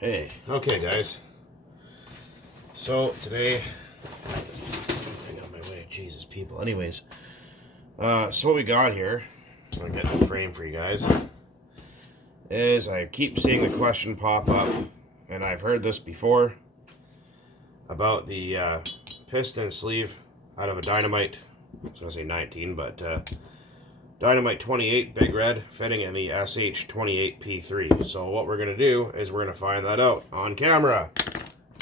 Hey, okay guys. So today, hang out of my way, Jesus people. Anyways, so what we got here, I'm gonna get the frame for you guys, is I keep seeing the question pop up, and I've heard this before, about the piston sleeve out of a Dynamite, I was gonna say 19, but Dynamite 28 Big Red fitting in the SH28 P3. So what we're going to do is we're going to find that out on camera.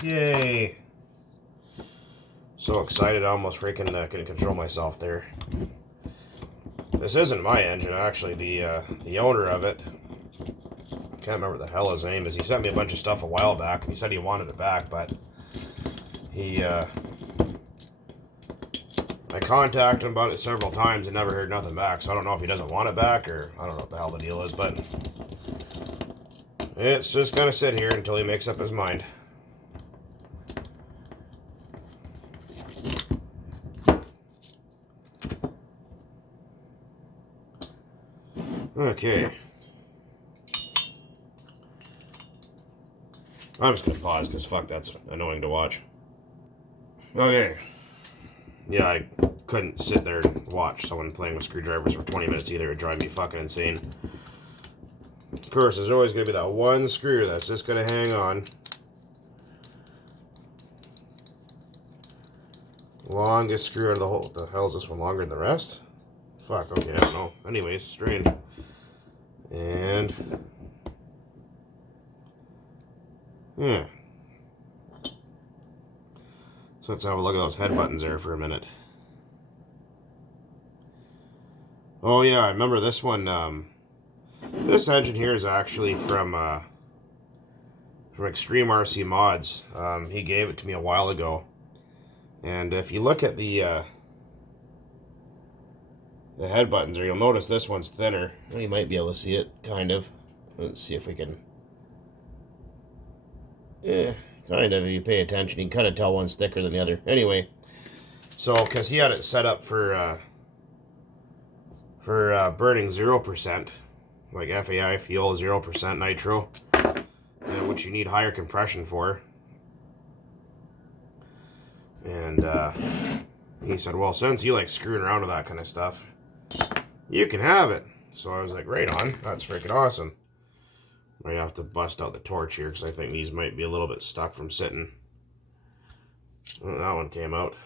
Yay! So excited, I almost freaking couldn't control myself there. This isn't my engine, actually. The owner of it, can't remember what the hell his name is. He sent me a bunch of stuff a while back, and he said he wanted it back, but I contacted him about it several times and never heard nothing back, so I don't know if he doesn't want it back or I don't know what the hell the deal is, but it's just gonna sit here until he makes up his mind. Okay. I'm just gonna pause because fuck, that's annoying to watch. Okay. Yeah, I couldn't sit there and watch someone playing with screwdrivers for 20 minutes either. It'd drive me fucking insane. Of course, there's always going to be that one screw that's just going to hang on. Longest screw out of the whole... The hell is this one longer than the rest? Fuck, okay, I don't know. Anyways, strange. And... yeah. So let's have a look at those head buttons there for a minute. Oh yeah, I remember this one. This engine here is actually from Extreme RC Mods. He gave it to me a while ago. And if you look at the head buttons there, you'll notice this one's thinner. Well, you might be able to see it, kind of. Let's see if we can... yeah. Kind of, if you pay attention, you can kind of tell one's thicker than the other. Anyway, so, because he had it set up for burning 0%, like FAI, fuel, 0% nitro, which you need higher compression for. And he said, well, since you like screwing around with that kind of stuff, you can have it. So I was like, right on, that's freaking awesome. Might have to bust out the torch here because I think these might be a little bit stuck from sitting. Well, that one came out.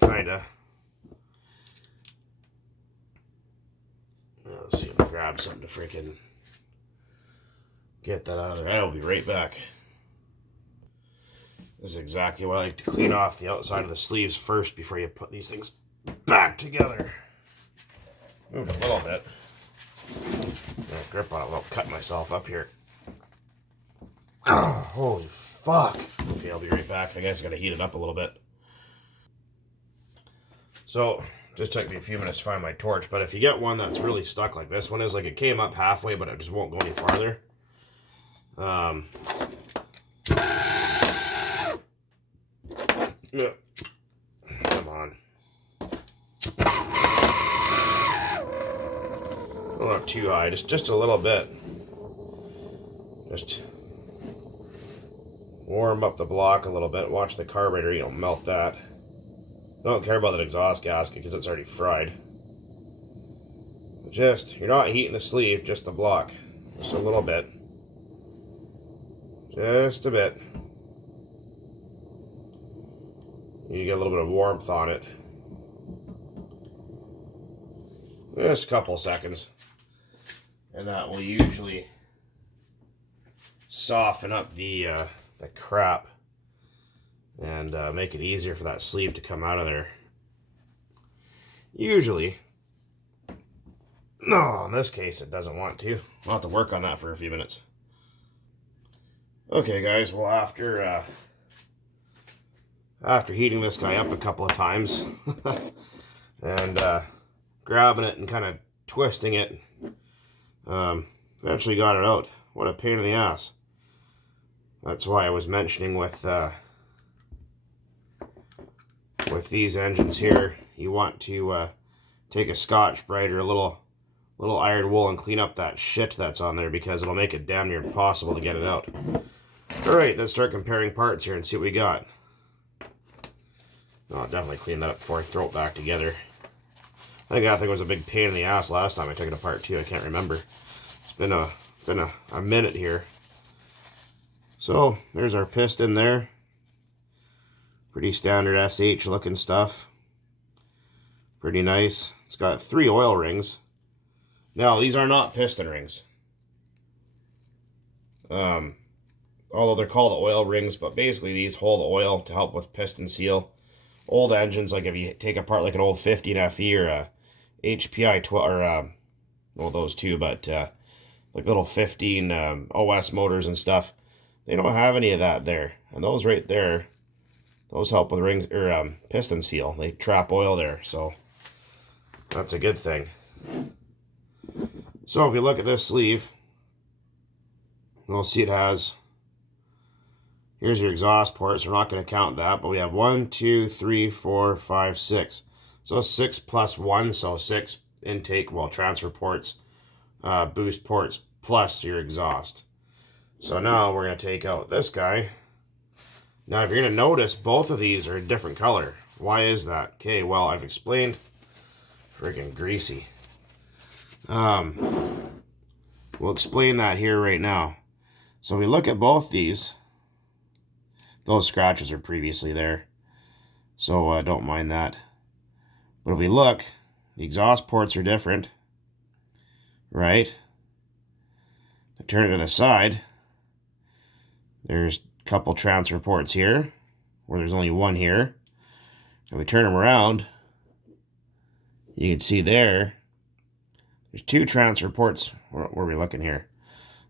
Kinda. Let's see if I grab something to freaking get that out of there. I'll be right back. This is exactly why I like to clean off the outside of the sleeves first before you put these things back together. Moved a little bit. That grip on it won't cut myself up here. Oh, holy fuck. Okay, I'll be right back. I guess I gotta heat it up a little bit. So, just took me a few minutes to find my torch, but if you get one that's really stuck like this one is, like it came up halfway, but it just won't go any farther. Yeah. Come on. Not too high, just a little bit. Just warm up the block a little bit. Watch the carburetor, you don't melt that. Don't care about that exhaust gasket because it's already fried. Just, you're not heating the sleeve, just the block. Just a little bit. Just a bit. You get a little bit of warmth on it. Just a couple seconds. And that will usually soften up the crap and make it easier for that sleeve to come out of there. Usually. No, in this case it doesn't want to. I'll have to work on that for a few minutes. Okay guys, well after heating this guy up a couple of times and grabbing it and kind of twisting it, eventually got it out. What a pain in the ass. That's why I was mentioning with these engines here, you want to take a Scotch-Brite or a little iron wool and clean up that shit that's on there, because it'll make it damn near impossible to get it out. Alright, let's start comparing parts here and see what we got. I'll definitely clean that up before I throw it back together. I think that thing was a big pain in the ass last time I took it apart too. I can't remember. It's been a minute here. So there's our piston there. Pretty standard SH looking stuff. Pretty nice. It's got 3 oil rings. Now these are not piston rings. Although they're called oil rings, but basically these hold oil to help with piston seal. Old engines, like if you take apart like an old 15 FE or a HPI 12, or well, those two, but like little 15 OS motors and stuff, they don't have any of that there. And those right there, those help with rings or piston seal. They trap oil there, so that's a good thing. So if you look at this sleeve, you'll see it has, here's your exhaust ports. We're not going to count that, but we have 1, 2, 3, 4, 5, 6. So 6 plus 1, so 6 intake, well, transfer ports, boost ports, plus your exhaust. So now we're going to take out this guy. Now if you're going to notice, both of these are a different color. Why is that? Okay, well, I've explained. Friggin' greasy. We'll explain that here right now. So we look at both these. Those scratches are previously there, so don't mind that. But if we look, the exhaust ports are different, right? I turn it to the side. There's a couple transfer ports here, where there's only one here. And we turn them around, you can see there's 2 transfer ports. Where are we looking here?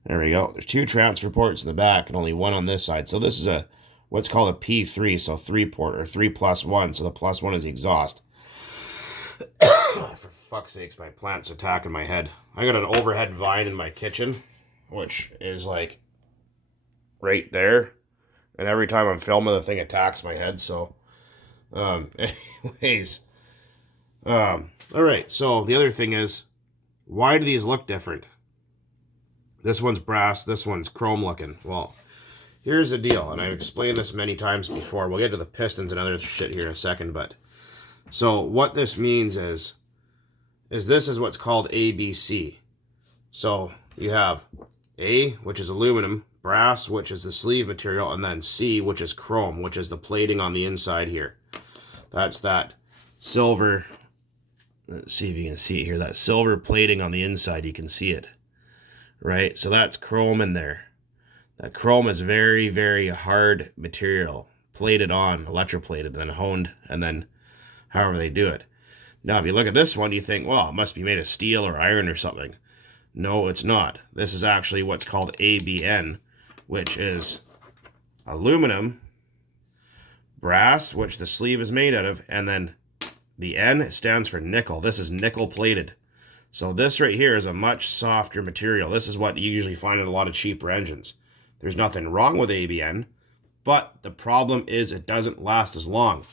There we go. There's 2 transfer ports in the back and only one on this side. So this is a what's called a P3, so 3 port, or 3 plus 1. So the plus 1 is the exhaust. For fuck's sakes, my plant's attacking my head. I got an overhead vine in my kitchen, which is like right there. And every time I'm filming, the thing attacks my head. So, anyways. Alright, so the other thing is, why do these look different? This one's brass, this one's chrome looking. Well, here's the deal, and I've explained this many times before. We'll get to the pistons and other shit here in a second, but so what this means is this is what's called ABC. So you have A, which is aluminum, brass, which is the sleeve material, and then C, which is chrome, which is the plating on the inside here. That's that silver. Let's see if you can see it here. That silver plating on the inside, you can see it. Right? So that's chrome in there. That chrome is very, very hard material. Plated on, electroplated, then honed, and then however they do it. Now, if you look at this one, you think, well, it must be made of steel or iron or something. No, it's not. This is actually what's called ABN, which is aluminum, brass, which the sleeve is made out of, and then the N stands for nickel. This is nickel plated. So this right here is a much softer material. This is what you usually find in a lot of cheaper engines. There's nothing wrong with ABN, but the problem is it doesn't last as long.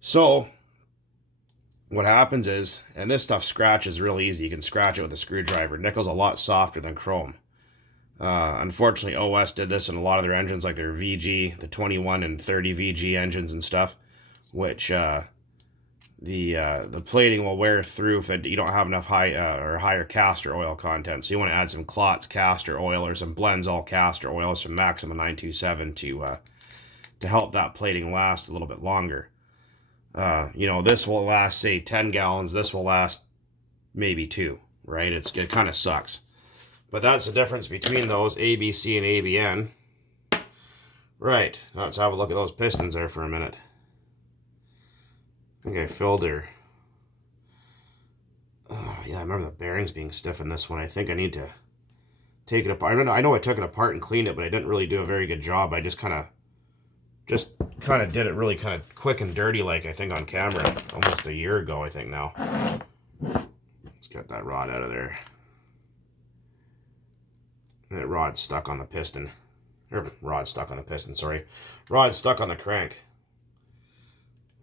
So what happens is, and this stuff scratches real easy. You can scratch it with a screwdriver. Nickel's a lot softer than chrome. Unfortunately, OS did this in a lot of their engines, like their VG, the 21 and 30 VG engines and stuff, which the plating will wear through if you don't have enough higher castor oil content. So you want to add some Klotz castor oil or some Blends all castor oil, some Maxima 927 to help that plating last a little bit longer. This will last, say, 10 gallons. This will last maybe 2, right? It kind of sucks. But that's the difference between those ABC and ABN. Right, let's have a look at those pistons there for a minute. I think I filled her. Yeah, I remember the bearings being stiff in this one. I think I need to take it apart. I know I took it apart and cleaned it, but I didn't really do a very good job. I just kind of did it really kind of quick and dirty, like I think on camera almost a year ago, I think now. Let's get that rod out of there. That rod's stuck on the piston. Or rod stuck on the piston, sorry. Rod stuck on the crank.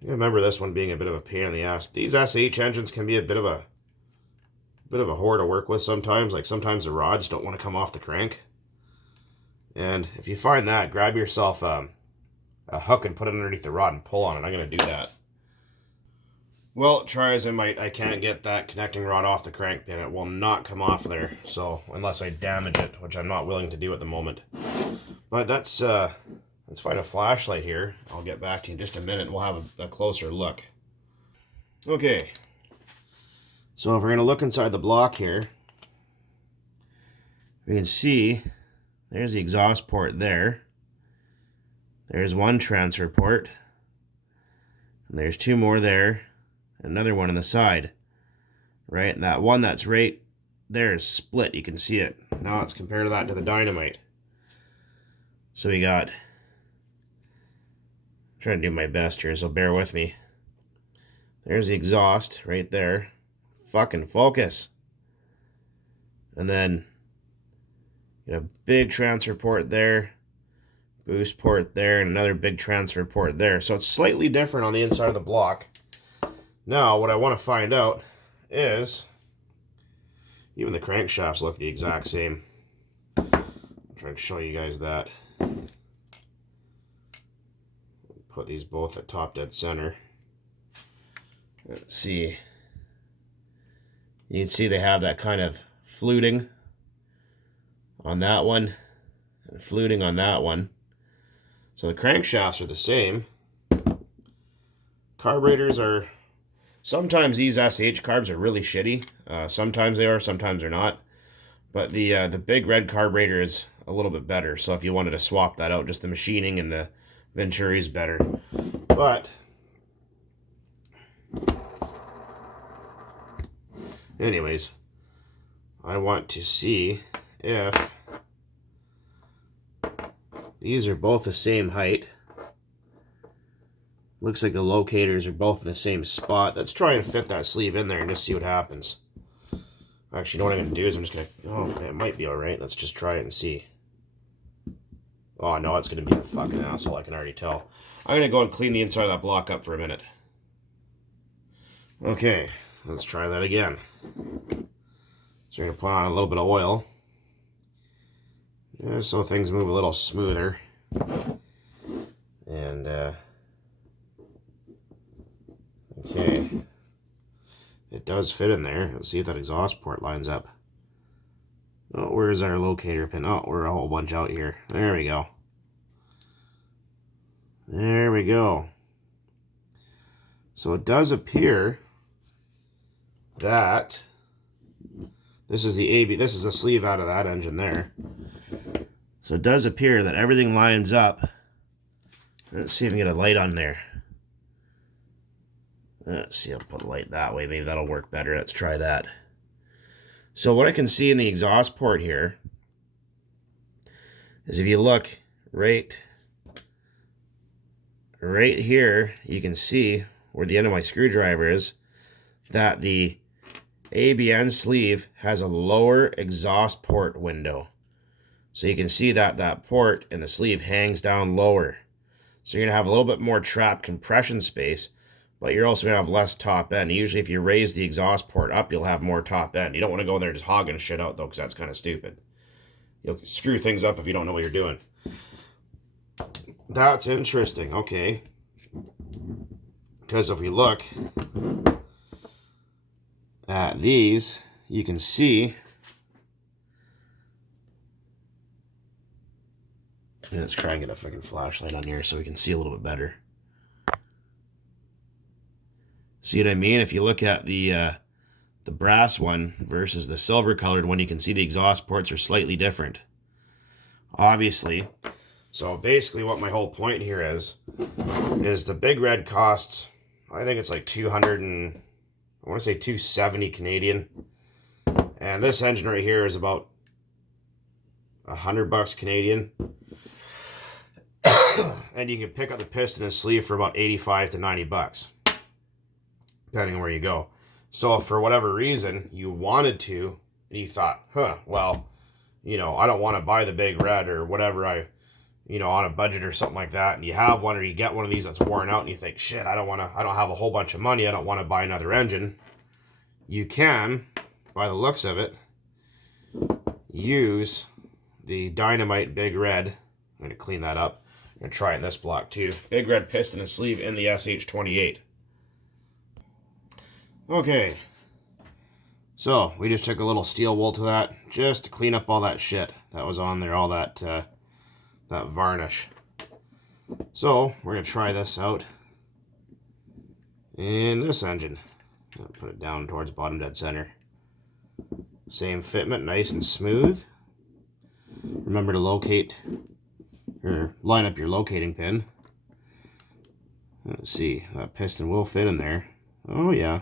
I remember this one being a bit of a pain in the ass. These SH engines can be a bit of a whore to work with sometimes. Like sometimes the rods don't want to come off the crank. And if you find that, grab yourself a hook and put it underneath the rod and pull on it. I'm going to do that. Well, try as I might, I can't get that connecting rod off the crank pin. It will not come off there. So unless I damage it, which I'm not willing to do at the moment. But let's find a flashlight here. I'll get back to you in just a minute and we'll have a closer look. Okay. So if we're going to look inside the block here, we can see there's the exhaust port there. There's one transfer port. And there's two more there. Another one on the side. Right? And that one that's right there is split. You can see it. Now let's compare that to the Dynamite. So we got... I'm trying to do my best here, so bear with me. There's the exhaust right there. Fucking focus. And then you got a big transfer port there, boost port there, and another big transfer port there. So it's slightly different on the inside of the block. Now, what I want to find out is, even the crankshafts look the exact same. I'm trying to show you guys that. Put these both at top dead center. Let's see. You can see they have that kind of fluting on that one and fluting on that one. So the crankshafts are the same. Carburetors are, sometimes these SH carbs are really shitty. Sometimes they are, sometimes they're not. But the big red carburetor is a little bit better. So if you wanted to swap that out, just the machining and the Venturi is better. But anyways, I want to see if these are both the same height. Looks like the locators are both in the same spot. Let's try and fit that sleeve in there and just see what happens. Actually, you know what I'm going to do is I'm just going to... Oh, it might be alright. Let's just try it and see. Oh, no, it's going to be a fucking asshole. I can already tell. I'm going to go and clean the inside of that block up for a minute. Okay, let's try that again. So we're going to put on a little bit of oil. Just so things move a little smoother. And, okay. It does fit in there. Let's see if that exhaust port lines up. Oh, where's our locator pin? Oh, we're a whole bunch out here. There we go. There we go. So it does appear that this is the sleeve out of that engine there. So it does appear that everything lines up. Let's see if we can get a light on there. Let's see, I'll put a light that way. Maybe that'll work better. Let's try that. So what I can see in the exhaust port here is if you look right here, you can see where the end of my screwdriver is, that the ABN sleeve has a lower exhaust port window. So you can see that that port in the sleeve hangs down lower. So you're going to have a little bit more trapped compression space, but you're also going to have less top end. Usually if you raise the exhaust port up, you'll have more top end. You don't want to go in there just hogging shit out though, because that's kind of stupid. You'll screw things up if you don't know what you're doing. That's interesting. Okay. Because if we look at these, you can see... Let's try and get a fucking flashlight on here so we can see a little bit better. See what I mean? If you look at the brass one versus the silver colored one, you can see the exhaust ports are slightly different. Obviously. So basically what my whole point here is the big red costs, I think it's like 200 and, I want to say 270 Canadian. And this engine right here is about $100 Canadian. And you can pick up the piston and sleeve for about 85 to 90 bucks. Depending on where you go. So if for whatever reason you wanted to, and you thought, well, you know, I don't want to buy the big red or whatever, you know, on a budget or something like that, and you have one or you get one of these that's worn out and you think, shit, I don't have a whole bunch of money, I don't want to buy another engine. You can, by the looks of it, use the Dynamite Big Red. I'm going to clean that up. I'm going to try it in this block too. Big Red piston and sleeve in the SH28. Okay. So, we just took a little steel wool to that, just to clean up all that shit that was on there, all that, that varnish. So, we're going to try this out in this engine. I'll put it down towards bottom dead center. Same fitment, nice and smooth. Remember to locate, or line up your locating pin. Let's see, that piston will fit in there. Oh yeah.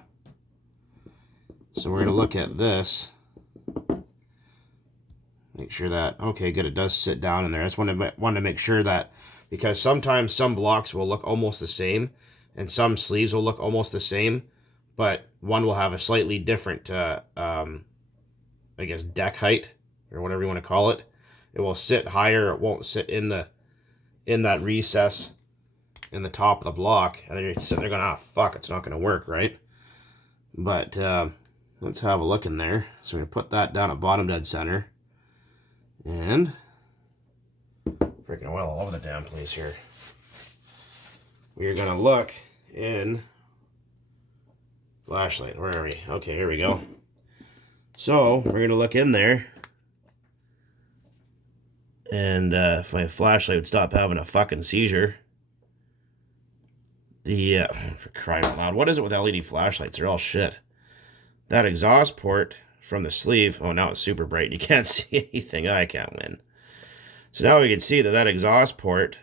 So we're going to look at this. Make sure that, okay, good, it does sit down in there. I just wanted to make sure that, because sometimes some blocks will look almost the same, and some sleeves will look almost the same, but one will have a slightly different, I guess, deck height, or whatever you want to call it. It will sit higher, it won't sit in that recess in the top of the block, and then you're sitting there going, ah, fuck, it's not going to work, right? But, let's have a look in there. So we're going to put that down at bottom dead center. And freaking oil all over the damn place here. We're going to look in flashlight. Where are we? Okay, here we go. So we're going to look in there. And if my flashlight would stop having a fucking seizure. For crying out loud, what is it with LED flashlights? They're all shit. That exhaust port from the sleeve, oh, now it's super bright. You can't see anything. I can't win. So now we can see that exhaust port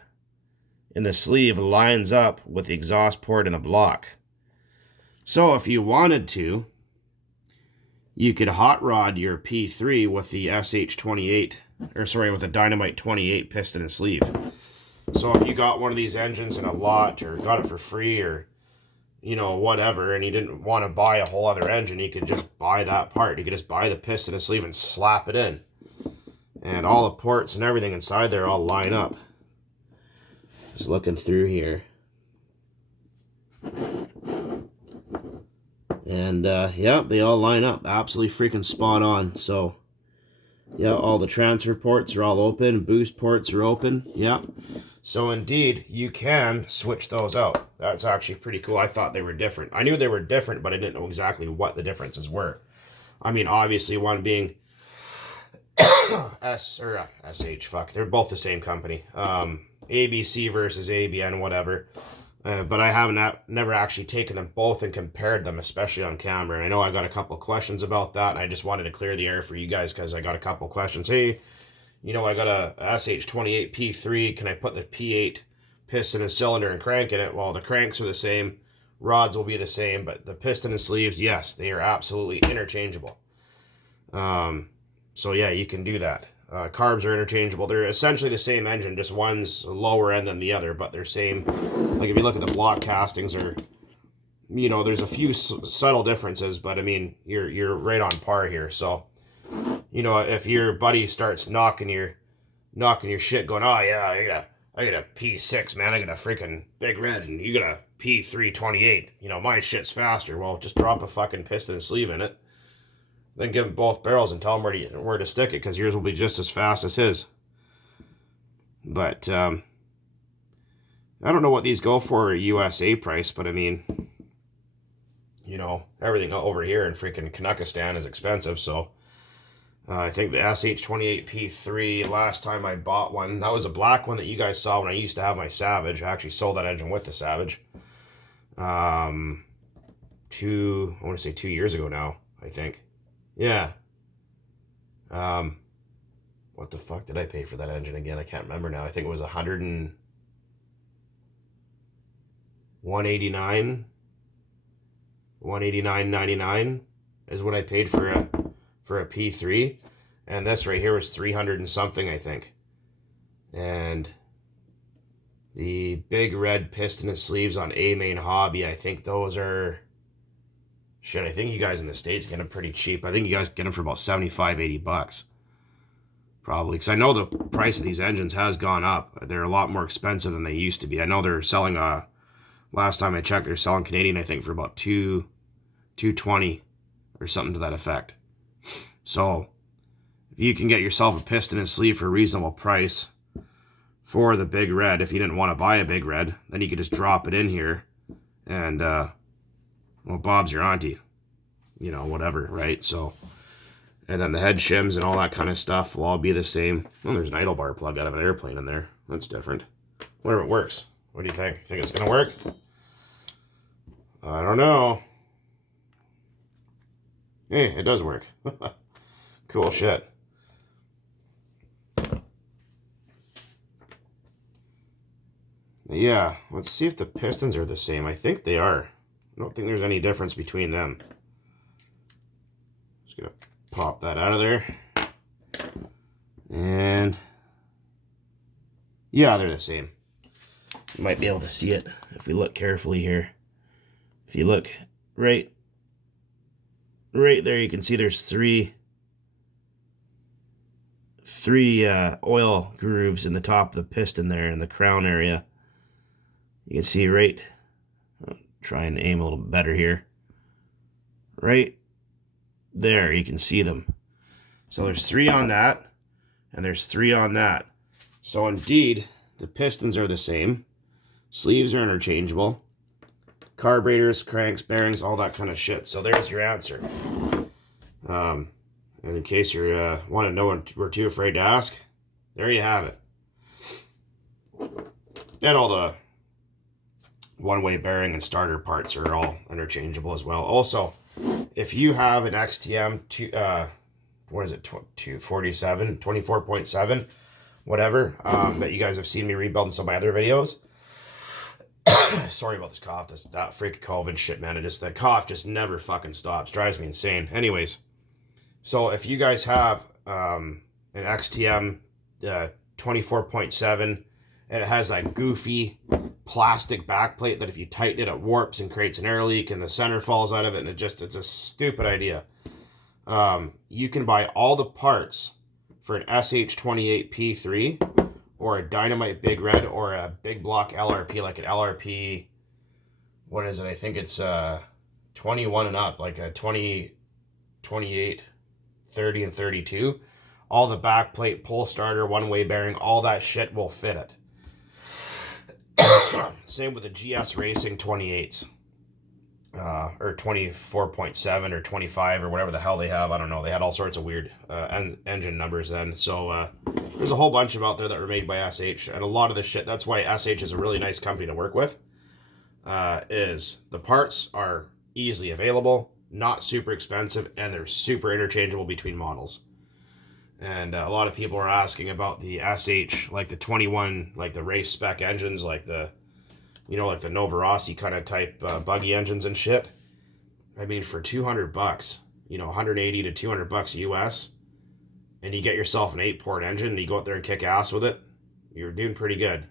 in the sleeve lines up with the exhaust port in the block. So if you wanted to, you could hot rod your P3 with the SH28, or sorry, with the Dynamite 28 piston and sleeve. So if you got one of these engines in a lot, or got it for free, or you know, whatever, and you didn't want to buy a whole other engine, you could just buy that part. You could just buy the piston and sleeve and slap it in. And all the ports and everything inside there all line up. Just looking through here. And, yeah, they all line up. Absolutely freaking spot on. So, yeah, all the transfer ports are all open. Boost ports are open. Yeah. So indeed, you can switch those out. That's actually pretty cool. I thought they were different. I knew they were different, but I didn't know exactly what the differences were. I mean, obviously one being SH, fuck, they're both the same company. ABC versus ABN, whatever. But I haven't never actually taken them both and compared them, especially on camera. And I know I got a couple questions about that, and I just wanted to clear the air for you guys because I got a couple questions. Hey, you know, I got a SH28 P3. Can I put the P8 piston and cylinder and crank in it? Well, the cranks are the same. Rods will be the same. But the piston and sleeves, yes, they are absolutely interchangeable. So, yeah, you can do that. Carbs are interchangeable. They're essentially the same engine. Just one's lower end than the other. But they're same. Like, if you look at the block castings, are, you know, there's a few subtle differences. But, I mean, you're right on par here. So, you know, if your buddy starts knocking your shit, going, oh yeah, I got a P6, man, I got a freaking Big Red, and you got a P328. You know, my shit's faster. Well, just drop a fucking piston and sleeve in it, then give them both barrels and tell them where to stick it, because yours will be just as fast as his. But I don't know what these go for a USA price, but I mean, you know, everything over here in freaking Kazakhstan is expensive, so. I think the SH28 P3, last time I bought one, that was a black one that you guys saw when I used to have my Savage. I actually sold that engine with the Savage. I want to say 2 years ago now, I think. Yeah. What the fuck did I pay for that engine again? I can't remember now. I think it was $189 $189.99 is what I paid for a P3, and this right here was 300 and something, I think. And the Big Red piston and sleeves on A-Main Hobby, I think those are, shit, I think you guys in the States get them pretty cheap. I think you guys get them for about 75, 80 bucks. Probably, because I know the price of these engines has gone up. They're a lot more expensive than they used to be. I know they're selling, last time I checked, they're selling Canadian, I think, for about $220 or something to that effect. So, you can get yourself a piston and sleeve for a reasonable price for the Big Red. If you didn't want to buy a Big Red, then you could just drop it in here and, well, Bob's your auntie. You know, whatever, right? So, and then the head shims and all that kind of stuff will all be the same. Well, there's an idle bar plug out of an airplane in there. That's different. Whatever, it works. What do you think? Think it's gonna work? I don't know. Hey, it does work. Cool shit. Yeah, let's see if the pistons are the same. I think they are. I don't think there's any difference between them. Just gonna pop that out of there. And yeah, they're the same. You might be able to see it if we look carefully here. If you look right there, you can see there's three oil grooves in the top of the piston there in the crown area. You can see right, I'll try and aim a little better here. Right there, you can see them. So there's 3 on that, and there's 3 on that. So indeed, the pistons are the same. Sleeves are interchangeable. Carburetors, cranks, bearings, all that kind of shit. So there's your answer. And in case you want to know and we're too afraid to ask, there you have it. And all the one-way bearing and starter parts are all interchangeable as well. Also, if you have an XTM, what is it, 247, 24.7, whatever, that you guys have seen me rebuild in some of my other videos. Sorry about this cough, that freaking COVID shit, man. The cough just never fucking stops. Drives me insane. Anyways, so if you guys have an XTM 24.7, and it has that goofy plastic backplate that if you tighten it, it warps and creates an air leak and the center falls out of it, and it's a stupid idea. You can buy all the parts for an SH28 P3 or a Dynamite Big Red or a big block LRP, like an LRP, what is it? I think it's 21 and up, like a 20, 28, 30, and 32. All the backplate, pull starter, one-way bearing, all that shit will fit it. Same with the GS Racing 28s. Or 24.7 or 25 or whatever the hell they have. I don't know. They had all sorts of weird engine numbers then. So there's a whole bunch of out there that were made by SH. And a lot of the shit, that's why SH is a really nice company to work with. Is the parts are easily available, not super expensive, and they're super interchangeable between models. And a lot of people are asking about the SH, like the 21, like the race spec engines, like the, you know, like the Novarossi kind of type buggy engines and shit. I mean, for $200, you know, 180 to 200 bucks US, and you get yourself an 8-port engine and you go out there and kick ass with it, you're doing pretty good.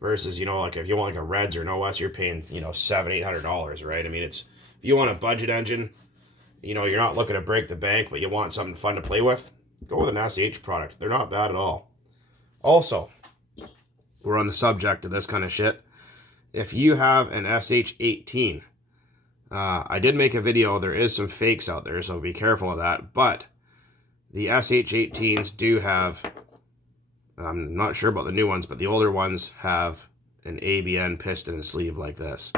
Versus, you know, like if you want like a Reds or an OS, you're paying, you know, $700-800, right? I mean, it's, if you want a budget engine, you know, you're not looking to break the bank, but you want something fun to play with, go with an SH product. They're not bad at all. Also, we're on the subject of this kind of shit. If you have an SH18, I did make a video. There is some fakes out there, so be careful of that. But the SH18s do have, I'm not sure about the new ones, but the older ones have an ABN piston and sleeve like this.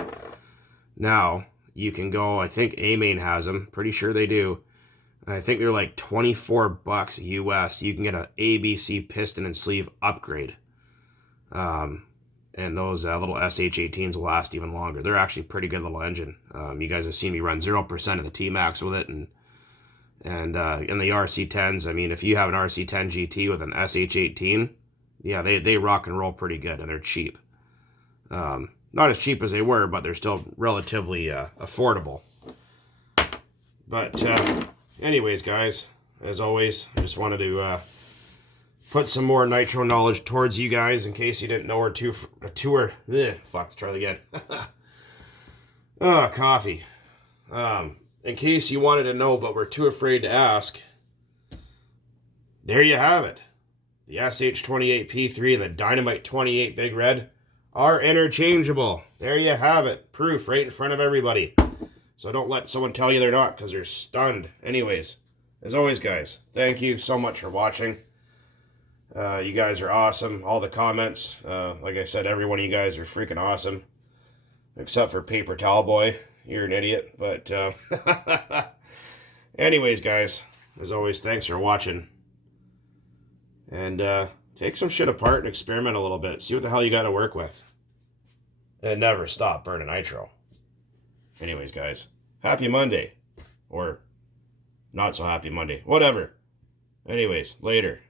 Now, you can go, I think A-Main has them. Pretty sure they do. And I think they're like $24 US. You can get an ABC piston and sleeve upgrade. And those little SH18s will last even longer. They're actually pretty good little engine. You guys have seen me run 0% of the T-Max with it. And in the RC10s, I mean, if you have an RC10 GT with an SH18, yeah, they rock and roll pretty good, and they're cheap. Not as cheap as they were, but they're still relatively affordable. But anyways, guys, as always, I just wanted to put some more nitro knowledge towards you guys in case you didn't know or let's try it again. Coffee. In case you wanted to know but were too afraid to ask, there you have it. The SH28 P3 and the Dynamite 28 Big Red are interchangeable. There you have it. Proof right in front of everybody. So don't let someone tell you they're not, because they're stunned. Anyways, as always, guys, thank you so much for watching. You guys are awesome. All the comments, like I said, every one of you guys are freaking awesome. Except for Paper Towel Boy. You're an idiot. But, anyways, guys, as always, thanks for watching. And, take some shit apart and experiment a little bit. See what the hell you got to work with. And never stop burning nitro. Anyways, guys, happy Monday. Or not so happy Monday. Whatever. Anyways, later.